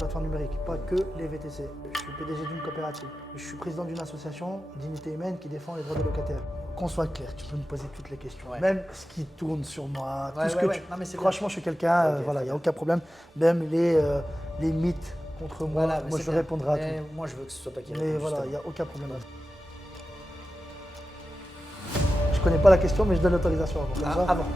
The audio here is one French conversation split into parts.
plateformes numériques, pas que les VTC. Je suis PDG d'une coopérative. Je suis président d'une association Dignité Humaine qui défend les droits des locataires. Qu'on soit clair, tu peux me poser toutes les questions. Ouais. Même ce qui tourne sur moi, Ouais, tout ce ouais, que ouais. tu... Non, mais c'est Franchement, je suis quelqu'un, Ok, voilà, il n'y a très aucun problème. Même les mythes contre moi, Voilà, mais moi c'est je bien. répondrai à Mais tout. moi, je veux que ce soit toi qui Mais réponds, voilà, il justement. n'y a aucun problème. Je connais pas la question, mais je donne l'autorisation avant. Comme Ah, ça, avant.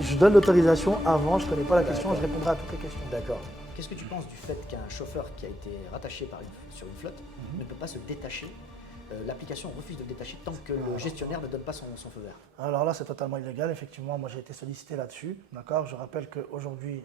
je donne l'autorisation avant, je connais pas la question, je D'accord. répondrai à toutes les questions. D'accord. Qu'est-ce que tu penses du fait qu'un chauffeur qui a été rattaché sur une flotte ne peut pas se détacher? L'application refuse de le détacher tant que le gestionnaire ne donne pas son feu vert. Alors là, c'est totalement illégal. Effectivement, moi, j'ai été sollicité là-dessus. D'accord. Je rappelle qu'aujourd'hui,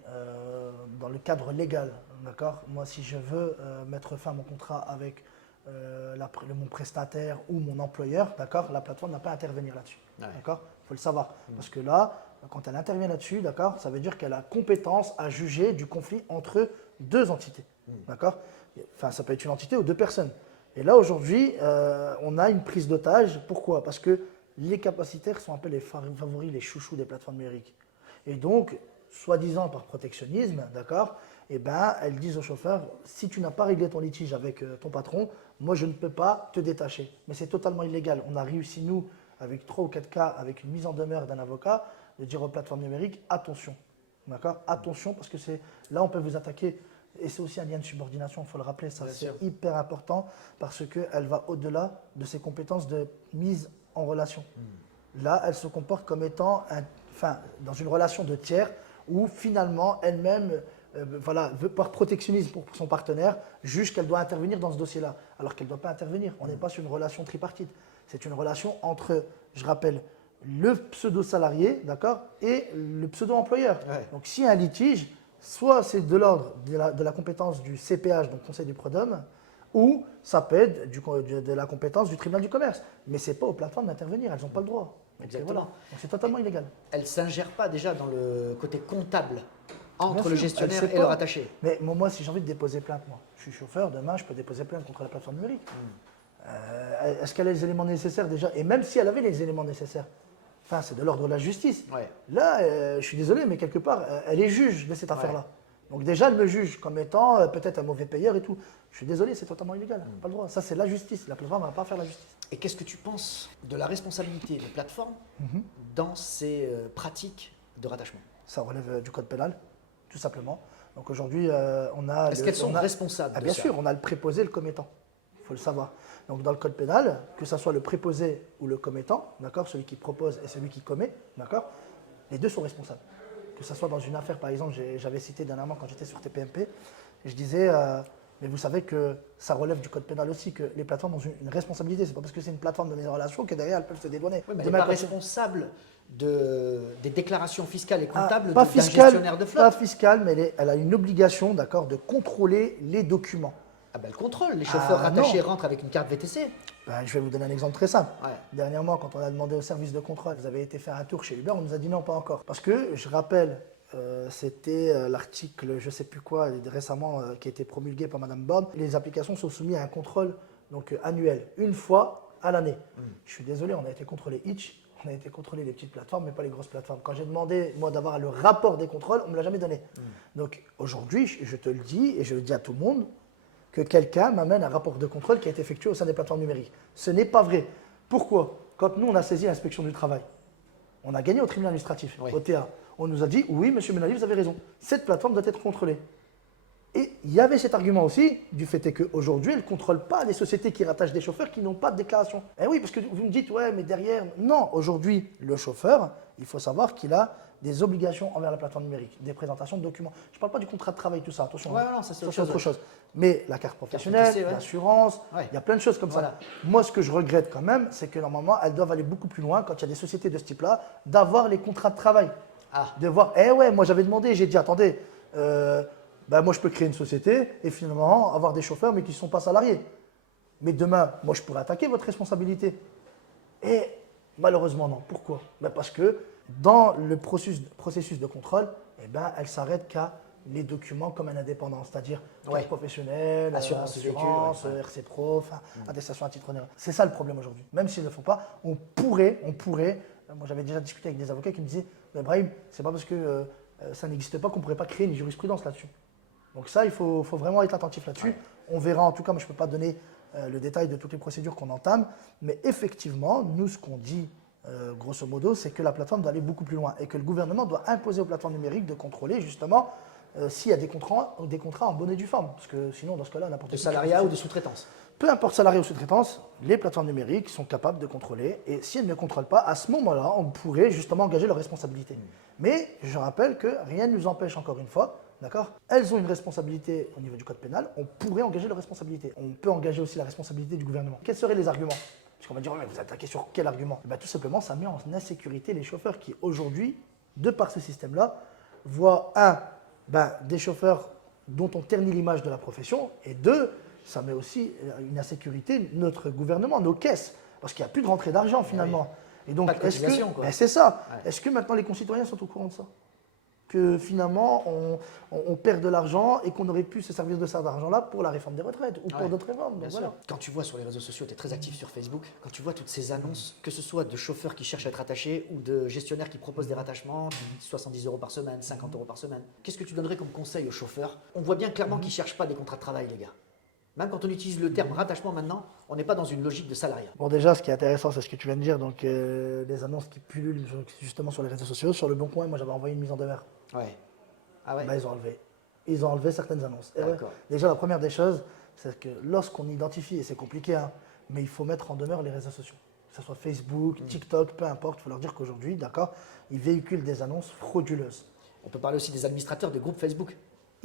dans le cadre légal, d'accord, moi, si je veux mettre fin à mon contrat avec mon prestataire ou mon employeur, d'accord, la plateforme n'a pas à intervenir là-dessus. Ouais. D'accord. Il faut le savoir. Parce que là, quand elle intervient là-dessus, d'accord, ça veut dire qu'elle a compétence à juger du conflit entre deux entités. D'accord. Enfin, ça peut être une entité ou deux personnes. Et là, aujourd'hui, on a une prise d'otage. Pourquoi? Parce que les capacitaires sont un peu les favoris, les chouchous des plateformes numériques. Et donc, soi-disant par protectionnisme, d'accord, eh ben, elles disent aux chauffeurs, si tu n'as pas réglé ton litige avec ton patron, moi, je ne peux pas te détacher. Mais c'est totalement illégal. On a réussi, nous, avec 3 ou 4 cas, avec une mise en demeure d'un avocat, de dire aux plateformes numériques, attention. D'accord? Attention, parce que là, on peut vous attaquer. Et c'est aussi un lien de subordination, il faut le rappeler, ça c'est hyper important parce qu'elle va au-delà de ses compétences de mise en relation. Là, elle se comporte comme étant dans une relation de tiers où finalement elle-même, veut par protectionnisme pour son partenaire, juge qu'elle doit intervenir dans ce dossier-là, alors qu'elle ne doit pas intervenir. On n'est pas sur une relation tripartite. C'est une relation entre, je rappelle, le pseudo-salarié, d'accord, et le pseudo-employeur. Ouais. Donc s'il y a un litige, soit c'est de l'ordre de la compétence du CPH, donc Conseil du Prud'homme, ou ça peut être de la compétence du tribunal du commerce. Mais ce n'est pas aux plateformes d'intervenir, elles n'ont pas le droit. Donc, Exactement. voilà. Donc c'est totalement illégal. Elle ne s'ingère pas déjà dans le côté comptable entre Bien le sûr, gestionnaire elle sait et le pas. rattaché. Mais moi, si j'ai envie de déposer plainte, moi, je suis chauffeur, demain, je peux déposer plainte contre la plateforme numérique. Est-ce qu'elle a les éléments nécessaires déjà? Et même si elle avait les éléments nécessaires, c'est de l'ordre de la justice. Ouais. Là, je suis désolé, mais quelque part, elle est juge de cette affaire-là. Donc déjà, elle me juge comme étant peut-être un mauvais payeur et tout. Je suis désolé, c'est totalement illégal. Pas le droit. Ça, c'est la justice. La plateforme ne va pas faire la justice. Et qu'est-ce que tu penses de la responsabilité des plateformes dans ces pratiques de rattachement? Ça relève du code pénal, tout simplement. Donc aujourd'hui, on a... Est-ce qu'elles sont responsables de bien ça? sûr, on a le préposé et le commettant. Il faut le savoir. Donc dans le code pénal, que ce soit le préposé ou le commettant, d'accord, celui qui propose et celui qui commet, d'accord, les deux sont responsables. Que ce soit dans une affaire, par exemple, j'avais cité dernièrement quand j'étais sur TPMP, je disais, mais vous savez que ça relève du code pénal aussi, que les plateformes ont une responsabilité. C'est pas parce que c'est une plateforme de mise en relation que derrière elles peuvent se dédouaner. Oui, mais elle n'est pas responsable des déclarations fiscales et comptables Pas d'un fiscale, gestionnaire de pas flotte. fiscale, mais elle a une obligation, d'accord, de contrôler les documents. Ah ben, le contrôle, les chauffeurs rattachés rentrent avec une carte VTC. Je vais vous donner un exemple très simple. Ouais. Dernièrement, quand on a demandé au service de contrôle, vous avez été faire un tour chez Uber, on nous a dit non, pas encore. Parce que, je rappelle, c'était l'article, je ne sais plus quoi, récemment, qui a été promulgué par Madame Borne. Les applications sont soumises à un contrôle annuel, une fois à l'année. Je suis désolé, on a été contrôlé Hitch, on a été contrôlé les petites plateformes, mais pas les grosses plateformes. Quand j'ai demandé, moi, d'avoir le rapport des contrôles, on ne me l'a jamais donné. Donc, aujourd'hui, je te le dis, et je le dis à tout le monde, que quelqu'un m'amène un rapport de contrôle qui a été effectué au sein des plateformes numériques. Ce n'est pas vrai. Pourquoi? Quand nous, on a saisi l'inspection du travail, on a gagné au tribunal administratif, au TA. On nous a dit, oui, monsieur Menali, vous avez raison, cette plateforme doit être contrôlée. Et il y avait cet argument aussi, du fait est qu'aujourd'hui, elle ne contrôle pas les sociétés qui rattachent des chauffeurs qui n'ont pas de déclaration. Eh oui, parce que vous me dites, ouais, mais derrière... Non, aujourd'hui, le chauffeur, il faut savoir qu'il a des obligations envers la plateforme numérique, des présentations de documents. Je ne parle pas du contrat de travail, tout ça, attention. Ouais, non, ça c'est autre chose. Mais la carte professionnelle, VTC, ouais. l'assurance, il y a plein de choses comme Voilà. ça. Moi, ce que je regrette quand même, c'est que normalement, elles doivent aller beaucoup plus loin quand il y a des sociétés de ce type-là, d'avoir les contrats de travail. De voir, moi j'avais demandé, j'ai dit, attendez, moi je peux créer une société et finalement avoir des chauffeurs mais qui ne sont pas salariés. Mais demain, moi je pourrais attaquer votre responsabilité. Et malheureusement non. Pourquoi? Parce que dans le processus de contrôle, elle s'arrête qu'à les documents comme un indépendant, c'est-à-dire carte professionnelle, assurance, RC Pro, attestation à titre onéreux. C'est ça le problème aujourd'hui. Même s'ils ne le font pas, on pourrait, moi j'avais déjà discuté avec des avocats qui me disaient, mais Brahim, c'est pas parce que ça n'existe pas qu'on ne pourrait pas créer une jurisprudence là-dessus. Donc ça, il faut vraiment être attentif là-dessus. Ouais. On verra, en tout cas, moi je ne peux pas donner le détail de toutes les procédures qu'on entame, mais effectivement, nous, ce qu'on dit, grosso modo, c'est que la plateforme doit aller beaucoup plus loin et que le gouvernement doit imposer aux plateformes numériques de contrôler justement s'il y a des contrats en bonne et due forme. Parce que sinon, dans ce cas-là, n'importe De qui. salariat ou de sous-traitance. Peu importe salarié ou sous-traitance, les plateformes numériques sont capables de contrôler. Et si elles ne contrôlent pas, à ce moment-là, on pourrait justement engager leurs responsabilités. Mais je rappelle que rien ne nous empêche, encore une fois, d'accord. Elles ont une responsabilité au niveau du code pénal, on pourrait engager leur responsabilité. On peut engager aussi la responsabilité du gouvernement. Quels seraient les arguments? Parce qu'on va dire, mais vous attaquez sur quel argument? Eh bien, tout simplement, ça met en insécurité les chauffeurs qui, aujourd'hui, de par ce système-là, voient, des chauffeurs dont on ternit l'image de la profession, et deux, ça met aussi une insécurité notre gouvernement, nos caisses, parce qu'il n'y a plus de rentrée d'argent finalement. Et donc, pas de cotisation, quoi. c'est ça. Ouais. Est-ce que maintenant les concitoyens sont au courant de ça? Que finalement, on perd de l'argent et qu'on aurait pu se servir de cet argent-là pour la réforme des retraites ou pour d'autres réformes. Bien Donc, voilà. sûr. Quand tu vois sur les réseaux sociaux, tu es très actif sur Facebook, quand tu vois toutes ces annonces, que ce soit de chauffeurs qui cherchent à être attachés ou de gestionnaires qui proposent des rattachements, 70 € par semaine, 50 € par semaine, qu'est-ce que tu donnerais comme conseil aux chauffeurs? On voit bien clairement qu'ils ne cherchent pas des contrats de travail, les gars. Même quand on utilise le terme rattachement maintenant, on n'est pas dans une logique de salariat. Bon, déjà, ce qui est intéressant, c'est ce que tu viens de dire. Donc, les annonces qui pullulent justement sur les réseaux sociaux. Sur le Bon Coin, moi, j'avais envoyé une mise en demeure. Ouais. Ah ouais. Bah, ils ont enlevé. Ils ont enlevé certaines annonces. Et ouais, D'accord. déjà, la première des choses, c'est que lorsqu'on identifie, et c'est compliqué, hein, mais il faut mettre en demeure les réseaux sociaux. Que ce soit Facebook, TikTok, peu importe, il faut leur dire qu'aujourd'hui, d'accord, ils véhiculent des annonces frauduleuses. On peut parler aussi des administrateurs de groupes Facebook.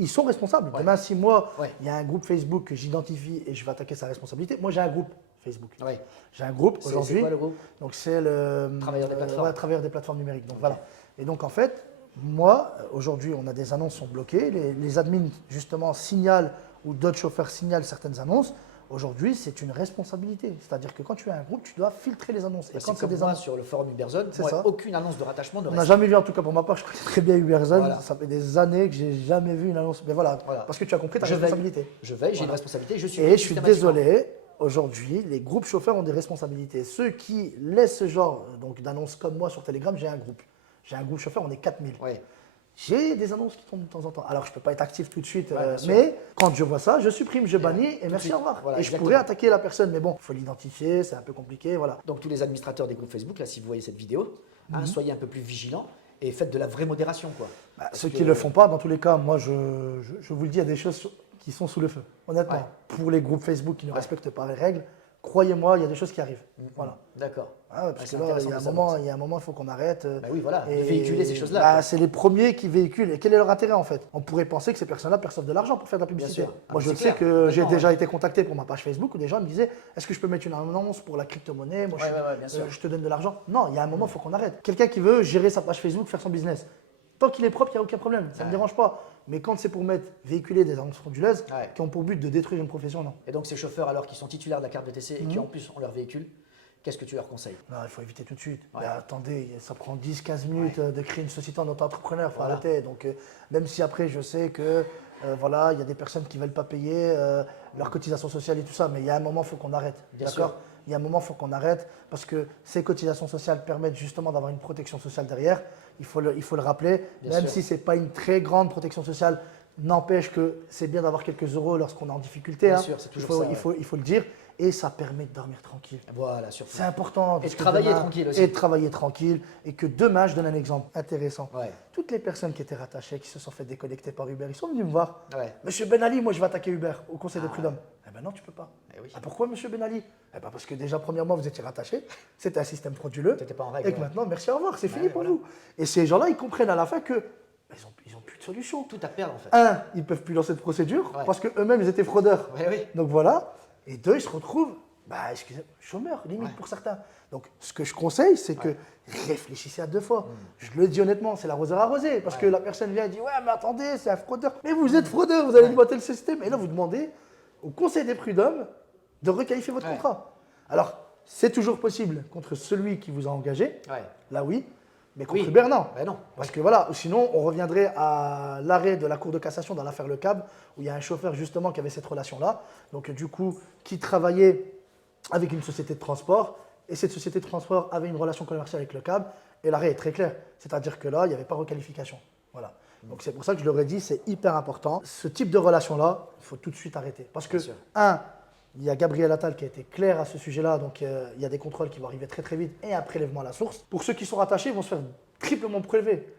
Ils sont responsables. Ouais. Demain, si moi, Ouais. il y a un groupe Facebook que j'identifie et je vais attaquer sa responsabilité, moi j'ai un groupe Facebook. Ouais. J'ai un groupe C'est aujourd'hui. quoi le groupe? Donc c'est le Travailleurs des plateformes. ouais, travailleurs des plateformes numériques. Donc voilà. Et donc en fait, moi, aujourd'hui, on a des annonces qui sont bloquées. Les admins, justement, signalent ou d'autres chauffeurs signalent certaines annonces. Aujourd'hui, c'est une responsabilité. C'est-à-dire que quand tu as un groupe, tu dois filtrer les annonces. Et C'est quand c'est comme des moi annonces, sur le forum Uberzone, C'est moi, ça. aucune annonce de rattachement ne on n'a reste. jamais vu, en tout cas pour ma part, je connais très bien Uberzone. Voilà. Ça fait des années que j'ai jamais vu une annonce. Mais voilà, Voilà. parce que tu as compris ta Je veille. responsabilité. Je veille, j'ai une Voilà. responsabilité, je suis Et je suis désolé, aujourd'hui, les groupes chauffeurs ont des responsabilités. Ceux qui laissent ce genre d'annonces comme moi sur Telegram, j'ai un groupe. J'ai un groupe chauffeur, on est 4000. Ouais. J'ai des annonces qui tombent de temps en temps. Alors, je ne peux pas être actif tout de suite, Ouais, bien sûr. mais quand je vois ça, je supprime, je bannis et de merci, suite. au revoir. Voilà, et je exactement. pourrais attaquer la personne, mais bon, il faut l'identifier, c'est un peu compliqué, voilà. Donc tous les administrateurs des groupes Facebook, là, si vous voyez cette vidéo, Mhm. soyez un peu plus vigilants et faites de la vraie modération, quoi. Parce Ceux que- qui ne le font pas, dans tous les cas, moi, je vous le dis, il y a des choses qui sont sous le feu. Honnêtement, Ouais. pour les groupes Facebook qui ne Ouais. respectent pas les règles, croyez-moi, il y a des choses qui arrivent. Voilà. D'accord. Ah ouais, parce Ouais, que c'est là, intéressant il y a de un savoir moment, ça. il y a un moment, il faut qu'on arrête. Bah oui, voilà, de véhiculer ces choses-là, bah, quoi. c'est les premiers qui véhiculent. Et quel est leur intérêt en fait? On pourrait penser que ces personnes-là perçoivent de l'argent pour faire de la publicité. sûr. Ah, Moi, mais je c'est sais clair. que j'ai Maintenant, déjà été contacté pour ma page Facebook où des gens me disaient est-ce que je peux mettre une annonce pour la crypto-monnaie? Moi, Ouais, ouais, bien sûr. je te donne de l'argent. Non, il y a un moment, il faut qu'on arrête. Quelqu'un qui veut gérer sa page Facebook, faire son business. Tant qu'il est propre, il n'y a aucun problème. Ça ne me Ouais. dérange pas. Mais quand c'est pour véhiculer des annonces frauduleuses Ouais. qui ont pour but de détruire une profession, non. Et donc ces chauffeurs, alors qui sont titulaires de la carte de TC et Mhm. qui en plus ont leur véhicule, qu'est-ce que tu leur conseilles? Non, il faut éviter tout de suite. Ouais. Mais attendez, ça prend 10-15 minutes de créer une société en auto-entrepreneur, il faut Voilà. arrêter. Donc, même si après, je sais que voilà, il y a des personnes qui ne veulent pas payer leurs cotisations sociales et tout ça, mais il y a un moment, il faut qu'on arrête. Bien D'accord? sûr. Il y a un moment, il faut qu'on arrête parce que ces cotisations sociales permettent justement d'avoir une protection sociale derrière. Il faut le rappeler, Bien même sûr. si ce n'est pas une très grande protection sociale, n'empêche que c'est bien d'avoir quelques euros lorsqu'on est en difficulté. Bien hein. sûr, c'est toujours il faut, ça, ouais. il faut le dire. Et ça permet de dormir tranquille. Voilà, surtout. C'est important. parce de que travailler demain- tranquille aussi. Et de travailler tranquille. Et que demain, je donne un exemple intéressant. Ouais. Toutes les personnes qui étaient rattachées, qui se sont fait déconnecter par Uber, ils sont venus me voir. Ouais. Monsieur Ben Ali, moi je vais attaquer Uber au conseil de prud'homme. Eh ben non, tu peux pas. Eh oui. Ah, pourquoi, monsieur Ben Ali? Eh ben parce que déjà, premièrement, vous étiez rattaché. C'était un système frauduleux. T'étais pas en règle, Et que ouais. maintenant, merci, au revoir, c'est fini Ouais, pour voilà. vous. Et ces gens-là, ils comprennent à la fin que ils ont plus de solution. Tout à perdre en fait. Un, ils peuvent plus lancer de procédure Ouais. parce qu'eux-mêmes, ils étaient fraudeurs. Ouais, oui. Donc voilà. Et deux, ils se retrouvent, excusez-moi, chômeurs, limite Ouais. pour certains. Donc ce que je conseille, c'est que réfléchissez à deux fois. Je le dis honnêtement, c'est l'arroseur arrosé. Parce que la personne vient et dit ouais, mais attendez, c'est un fraudeur. Mais vous êtes fraudeur, vous allez boiter le système. Et là, vous demandez au conseil des prud'hommes de requalifier votre Ouais. contrat. Alors, c'est toujours possible contre celui qui vous a engagé. Ouais. Là, oui. Mais contre Oui. Uber, non. Ben non. Parce que voilà, sinon on reviendrait à l'arrêt de la Cour de cassation dans l'affaire Le Cab, où il y a un chauffeur justement qui avait cette relation-là, donc du coup, qui travaillait avec une société de transport, et cette société de transport avait une relation commerciale avec Le Cab, et l'arrêt est très clair, c'est-à-dire que là, il n'y avait pas requalification. Voilà. Donc c'est pour ça que je leur ai dit, c'est hyper important. Ce type de relation-là, il faut tout de suite arrêter. Parce que, Bien sûr. il y a Gabriel Attal qui a été clair à ce sujet-là, donc il y a des contrôles qui vont arriver très très vite et un prélèvement à la source. Pour ceux qui sont rattachés, ils vont se faire triplement prélever.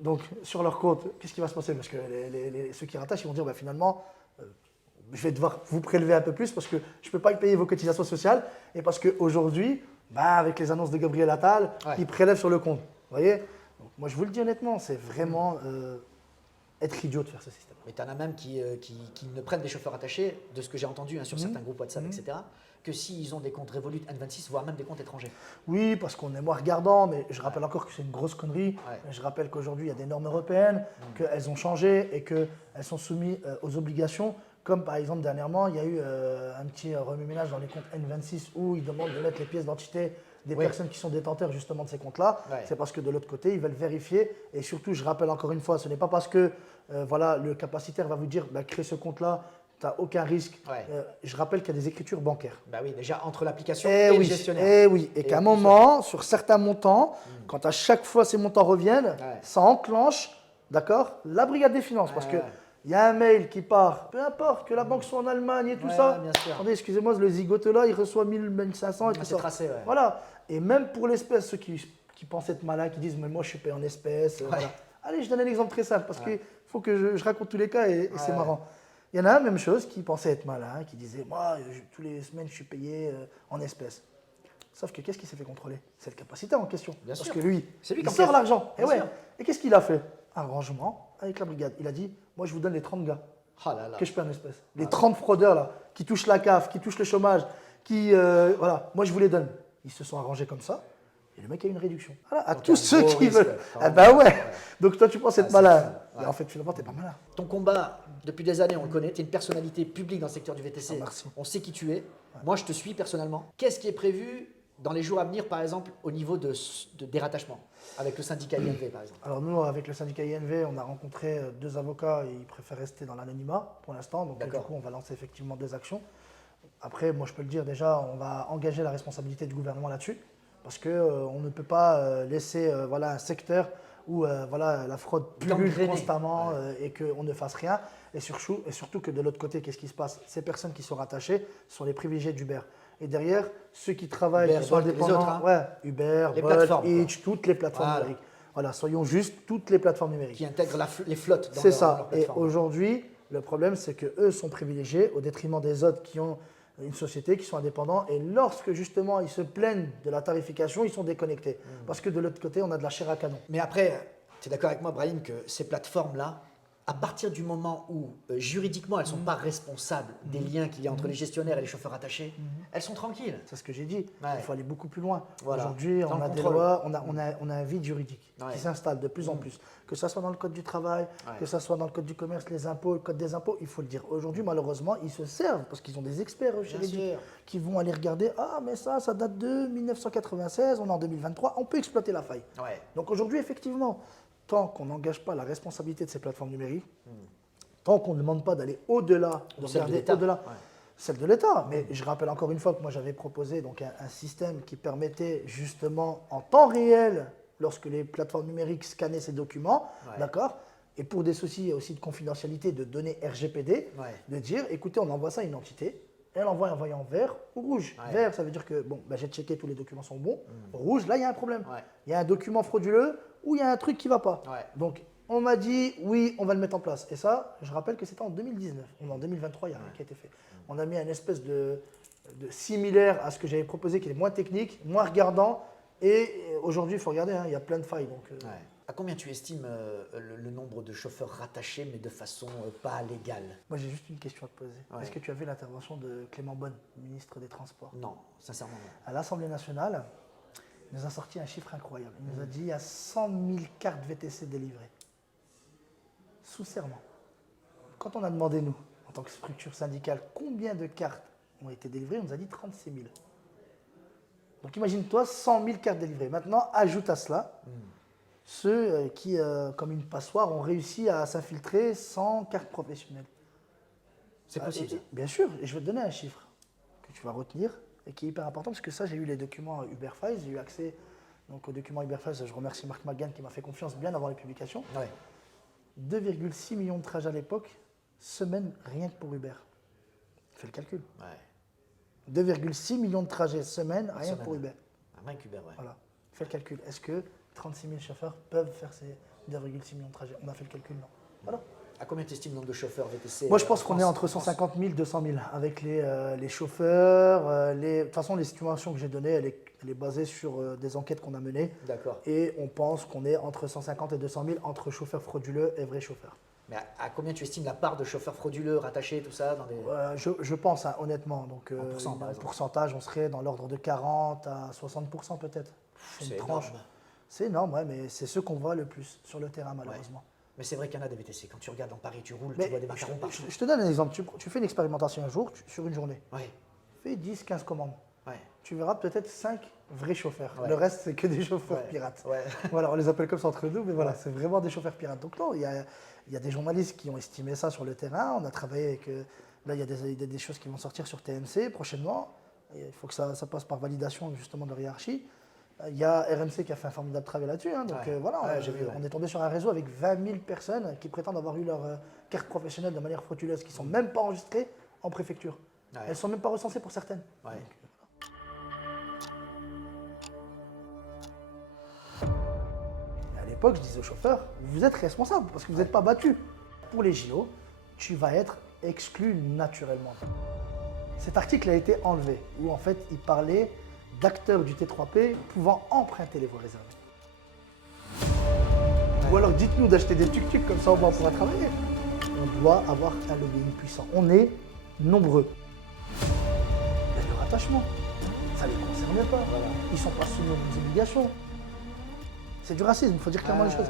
Donc sur leur compte, qu'est-ce qui va se passer? Parce que ceux qui rattachent, ils vont dire bah, finalement, je vais devoir vous prélever un peu plus parce que je ne peux pas payer vos cotisations sociales et parce qu'aujourd'hui, bah, avec les annonces de Gabriel Attal, ils prélèvent sur le compte. Vous voyez? Donc, moi je vous le dis honnêtement, c'est vraiment être idiot de faire ce système. Mais tu en as même qui ne prennent des chauffeurs attachés, de ce que j'ai entendu sur certains groupes WhatsApp, etc., que s'ils ont des comptes Revolut, N26, voire même des comptes étrangers. Oui, parce qu'on est moins regardant, mais je rappelle encore que c'est une grosse connerie. Je rappelle qu'aujourd'hui, il y a des normes européennes, qu'elles ont changé et qu'elles sont soumises aux obligations. Comme par exemple, dernièrement, il y a eu un petit remue-ménage dans les comptes N26 où ils demandent de mettre les pièces d'identité des personnes qui sont détenteurs justement de ces comptes-là. C'est parce que de l'autre côté, ils veulent vérifier. Et surtout, je rappelle encore une fois, ce n'est pas parce que voilà, le capacitaire va vous dire bah, crée ce compte-là, tu n'as aucun risque. Je rappelle qu'il y a des écritures bancaires. Bah oui, déjà entre l'application et le gestionnaire. Et qu'à un moment, sur certains montants, quand à chaque fois ces montants reviennent, ça enclenche, d'accord, la brigade des finances. Parce que il y a un mail qui part, peu importe, que la banque soit en Allemagne et tout ça. Bien sûr. Attendez, excusez-moi, le zigote là, il reçoit 1500 et tout ça. Tracé, Voilà. Et même pour l'espèce, ceux qui pensent être malins, qui disent, mais moi je suis payé en espèces. Voilà. Allez, je donne un exemple très simple parce qu'il faut que je raconte tous les cas et c'est marrant. Il y en a un, même chose, qui pensait être malin, qui disait, moi, tous les semaines, je suis payé en espèces. Sauf que qu'est-ce qui s'est fait contrôler? C'est le capacitaire en question. Bien parce sûr. que lui, C'est lui il qui sort encaisse. l'argent. Et, Bien sûr. et qu'est-ce qu'il a fait? Un rangement avec la brigade. Il a dit, moi, je vous donne les 30 gars Oh là là. que je paie en espèces. Les 30 fraudeurs, là, qui touchent la CAF, qui touchent le chômage, qui, voilà, moi, je vous les donne. Ils se sont arrangés comme ça. Et le mec a une réduction. Voilà, à Donc, tous ceux qui risque, veulent. Ah bah ouais. Donc toi, tu penses être malin. Mais en fait, finalement, t'es pas malin. Ton combat, depuis des années, on le connaît. Tu es une personnalité publique dans le secteur du VTC. merci. On sait qui tu es. Moi, je te suis personnellement. Qu'est-ce qui est prévu dans les jours à venir, par exemple, au niveau des rattachements avec le syndicat INV, par exemple? Alors nous, avec le syndicat INV, on a rencontré 2 avocats et ils préfèrent rester dans l'anonymat pour l'instant. Donc du coup, on va lancer effectivement 2 actions. Après, moi, je peux le dire déjà, on va engager la responsabilité du gouvernement là-dessus. Parce qu'on ne peut pas laisser voilà, un secteur où voilà, la fraude pullule constamment et qu'on ne fasse rien. Et surtout que de l'autre côté, qu'est-ce qui se passe? Ces personnes qui sont rattachées sont les privilégiés d'Uber. Et derrière, ceux qui travaillent, Uber, qui sont Bolt, indépendants, les autres, hein. Uber, Les Bolt, plateformes, Hitch, toutes les plateformes Voilà. numériques. Voilà, soyons justes, toutes les plateformes numériques. Qui intègrent les flottes dans C'est leur ça. Et plateforme. aujourd'hui, le problème, c'est qu'eux sont privilégiés au détriment des autres qui ont une société, qui sont indépendants. Et lorsque justement ils se plaignent de la tarification, ils sont déconnectés. Parce que de l'autre côté, on a de la chair à canon. Mais après, tu es d'accord avec moi, Brahim, que ces plateformes-là, à partir du moment où juridiquement elles ne sont pas responsables des liens qu'il y a entre les gestionnaires et les chauffeurs attachés, elles sont tranquilles. C'est ce que j'ai dit. Ouais. Il faut aller beaucoup plus loin. Voilà. Aujourd'hui, Dans on le a des contrôle. lois, on a un vide juridique Ouais. qui s'installe de plus en plus. Que ça soit dans le code du travail, que ça soit dans le code du commerce, les impôts, le code des impôts, il faut le dire. Aujourd'hui, malheureusement, ils se servent parce qu'ils ont des experts juridiques sûr. qui vont aller regarder. Ah, mais ça date de 1996, on est en 2023, on peut exploiter la faille. Ouais. Donc aujourd'hui, effectivement, tant qu'on n'engage pas la responsabilité de ces plateformes numériques, tant qu'on ne demande pas d'aller au-delà, de celle de regarder l'État. au-delà, Ouais. celle de l'État. Mais je rappelle encore une fois que moi j'avais proposé donc un système qui permettait justement en temps réel, lorsque les plateformes numériques scannaient ces documents, d'accord, et pour des soucis aussi de confidentialité de données RGPD, de dire écoutez, on envoie ça à une entité. Elle envoie un voyant vert ou rouge. Vert, ça veut dire que bon, j'ai checké, tous les documents sont bons. Rouge, là, il y a un problème. Il y a un document frauduleux ou il y a un truc qui ne va pas. Donc, on m'a dit, oui, on va le mettre en place. Et ça, je rappelle que c'était en 2019. On est en 2023, il n'y a rien qui a été fait. On a mis un espèce de similaire à ce que j'avais proposé, qui est moins technique, moins regardant. Et aujourd'hui, il faut regarder, hein, il y a plein de failles. Donc, À combien tu estimes le nombre de chauffeurs rattachés, mais de façon pas légale? Moi, j'ai juste une question à te poser. Est-ce que tu as vu l'intervention de Clément Beaune, ministre des Transports? Non, sincèrement non. À l'Assemblée nationale, il nous a sorti un chiffre incroyable. Il nous a dit il y a 100 000 cartes VTC délivrées. Sous serment. Quand on a demandé, nous, en tant que structure syndicale, combien de cartes ont été délivrées, on nous a dit 36 000. Donc imagine-toi 100 000 cartes délivrées. Maintenant, ajoute à cela ceux qui, comme une passoire, ont réussi à s'infiltrer sans carte professionnelle. C'est possible. Bien sûr, et je vais te donner un chiffre que tu vas retenir et qui est hyper important parce que ça, j'ai eu les documents Uberfiles, j'ai eu accès donc, aux documents Uberfiles. Je remercie Marc Magan qui m'a fait confiance bien avant les publications. 2,6 millions de trajets à l'époque, semaine rien que pour Uber. Fais le calcul. Ouais. 2,6 millions de trajets semaine, rien que pour Uber. Rien que Uber, ouais. Voilà. Fais le calcul. Est-ce que 36 000 chauffeurs peuvent faire ces 2,6 millions de trajets? On a fait le calcul, non. Voilà. À combien tu estimes le nombre de chauffeurs VTC? Moi, je pense qu'on est entre 150 000 et 200 000 avec les chauffeurs. De toute façon, l'estimation que j'ai donnée, elle est basée sur des enquêtes qu'on a menées. D'accord. Et on pense qu'on est entre 150 et 200 000 entre chauffeurs frauduleux et vrais chauffeurs. Mais à combien tu estimes la part de chauffeurs frauduleux rattachés, tout ça dans des... Je pense, hein, honnêtement. Donc, En pourcent, par en exemple. pourcentage, on serait dans l'ordre de 40 à 60% peut-être. C'est Une tranche. énorme. C'est énorme, ouais, mais c'est ceux qu'on voit le plus sur le terrain, malheureusement. Mais c'est vrai qu'il y en a des VTC. Quand tu regardes dans Paris, tu roules, Mais tu vois des macarons partout. je te donne un exemple. Tu fais une expérimentation un jour, sur une journée. Ouais, Fais 10, 15 commandes. ouais, Tu verras peut-être 5 vrais chauffeurs. Ouais. Le reste, c'est que des chauffeurs ouais. pirates. Ouais. Voilà, on les appelle comme ça entre nous, mais voilà, c'est vraiment des chauffeurs pirates. Donc non, il y a des journalistes qui ont estimé ça sur le terrain. On a travaillé avec... là, il y a des choses qui vont sortir sur TMC prochainement. Et il faut que ça passe par validation justement de leur hiérarchie. Il y a RMC qui a fait un formidable travail là-dessus. Hein, donc Ouais. voilà, Ouais, j'ai vu, ouais. on est tombé sur un réseau avec 20 000 personnes qui prétendent avoir eu leur carte professionnelle de manière frauduleuse, qui ne sont même pas enregistrées en préfecture. Ouais. Elles ne sont même pas recensées pour certaines. Ouais. À l'époque, je disais aux chauffeurs, vous êtes responsables parce que vous n'êtes pas battus. Pour les JO, tu vas être exclu naturellement. Cet article a été enlevé, où en fait, il parlait d'acteurs du T3P pouvant emprunter les voies réservées. Ou alors dites-nous d'acheter des tuk-tuk, comme ça on pourra travailler. On doit avoir un lobbying puissant. On est nombreux. Il y a du rattachement. Ça ne les concerne pas. Ils ne sont pas soumis aux mêmes obligations. C'est du racisme, il faut dire clairement les choses.